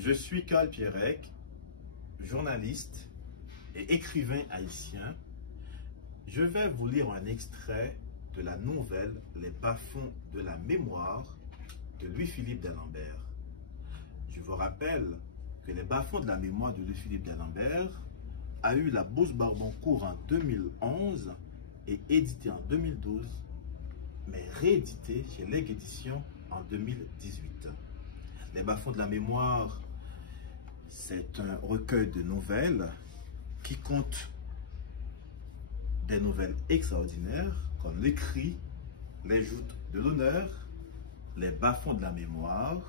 Je suis Carl Pierrec, journaliste et écrivain haïtien. Je vais vous lire un extrait de la nouvelle Les bas-fonds de la mémoire de Louis-Philippe d'Alembert. Je vous rappelle que Les bas-fonds de la mémoire de Louis-Philippe d'Alembert a eu la Bourse Barbancourt en 2011 et édité en 2012, mais réédité chez Legs Éditions en 2018. Les bas-fonds de la mémoire, c'est un recueil de nouvelles qui compte des nouvelles extraordinaires comme Les Cris, Les Joutes de l'honneur, Les bas-fonds de la mémoire,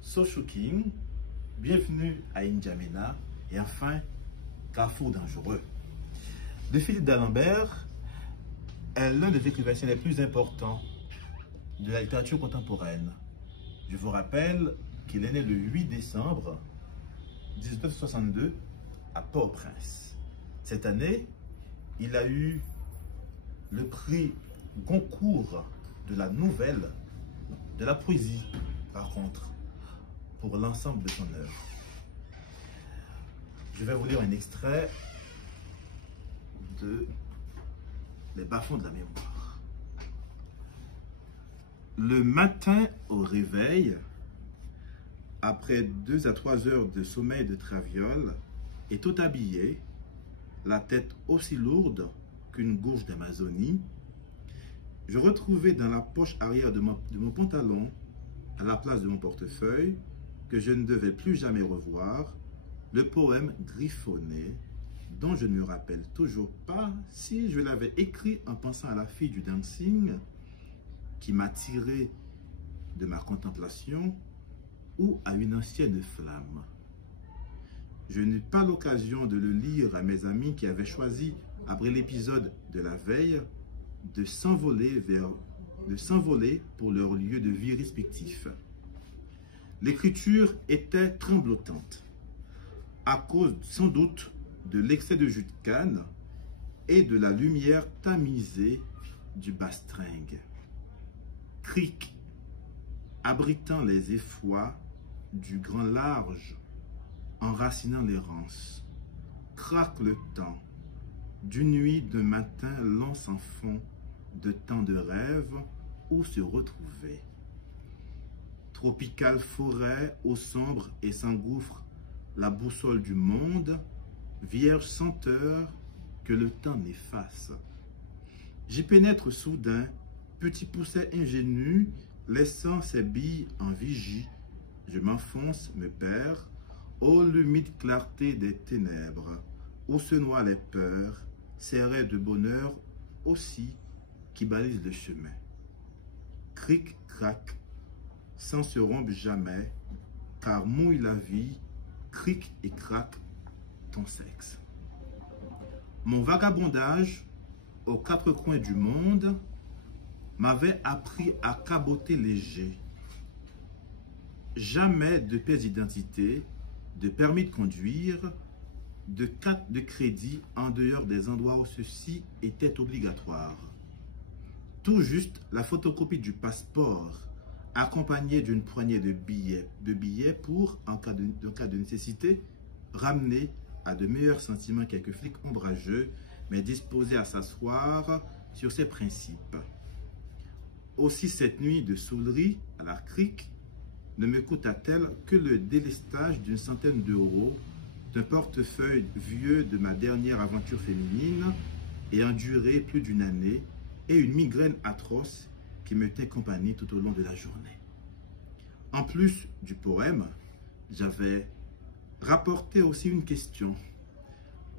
Sochouking, Bienvenue à N'Djamena et enfin Carrefour dangereux. Louis-Philippe d'Alembert est l'un des écrivains les plus importants de la littérature contemporaine. Je vous rappelle qu'il est né le 8 décembre 1962 à Port-au-Prince. Cette année, il a eu le prix Goncourt de la nouvelle, de la poésie par contre, pour l'ensemble de son œuvre. Je vais vous lire un extrait de Les bas-fonds de la mémoire. Le matin au réveil, après 2 à 3 heures de sommeil de traviole, et tout habillé, la tête aussi lourde qu'une gouge d'Amazonie, je retrouvais dans la poche arrière de mon pantalon, à la place de mon portefeuille, que je ne devais plus jamais revoir, le poème griffonné, dont je ne me rappelle toujours pas si je l'avais écrit en pensant à la fille du dancing, qui m'a tiré de ma contemplation, ou à une ancienne flamme. Je n'eus pas l'occasion de le lire à mes amis qui avaient choisi, après l'épisode de la veille, de s'envoler pour leur lieu de vie respectif. L'écriture était tremblotante, à cause sans doute de l'excès de jus de canne et de la lumière tamisée du bastringue. Cric, abritant les effrois du grand large, enracinant l'errance. Craque le temps, d'une nuit, d'un matin long sans fond, de temps de rêve où se retrouver. Tropicale forêt, eau sombre et s'engouffre la boussole du monde, vierge senteur que le temps n'efface. J'y pénètre soudain, petit pousset ingénu, laissant ses billes en vigie. Je m'enfonce, me perds, ô l'humide clarté des ténèbres, où se noient les peurs, serrées de bonheur aussi, qui balisent le chemin. Cric, crac, sans se rompre jamais, car mouille la vie, cric et crac ton sexe. Mon vagabondage aux 4 coins du monde m'avait appris à caboter léger. Jamais de pièce d'identité, de permis de conduire, de carte de crédit en dehors des endroits où ceci était obligatoire. Tout juste la photocopie du passeport, accompagnée d'une poignée de billets pour, en cas de nécessité, ramener à de meilleurs sentiments quelques flics ombrageux, mais disposés à s'asseoir sur ses principes. Aussi cette nuit de saoulerie à la crique ne me coûta-t-elle que le délestage d'une centaine d'euros, d'un portefeuille vieux de ma dernière aventure féminine ayant duré plus d'une année, et une migraine atroce qui me tint compagnie tout au long de la journée. En plus du poème, j'avais rapporté aussi une question.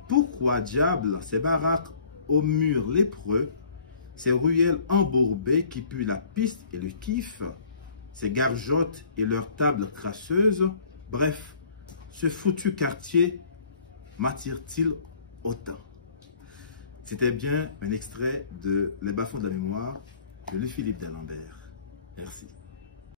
Pourquoi diable ces baraques aux murs lépreux, ces ruelles embourbées qui puent la piste et le kiff, ces gargotes et leurs tables crasseuses, bref, ce foutu quartier m'attire-t-il autant? C'était bien un extrait de Les bas-fonds de la mémoire de Louis-Philippe d'Alembert. Merci.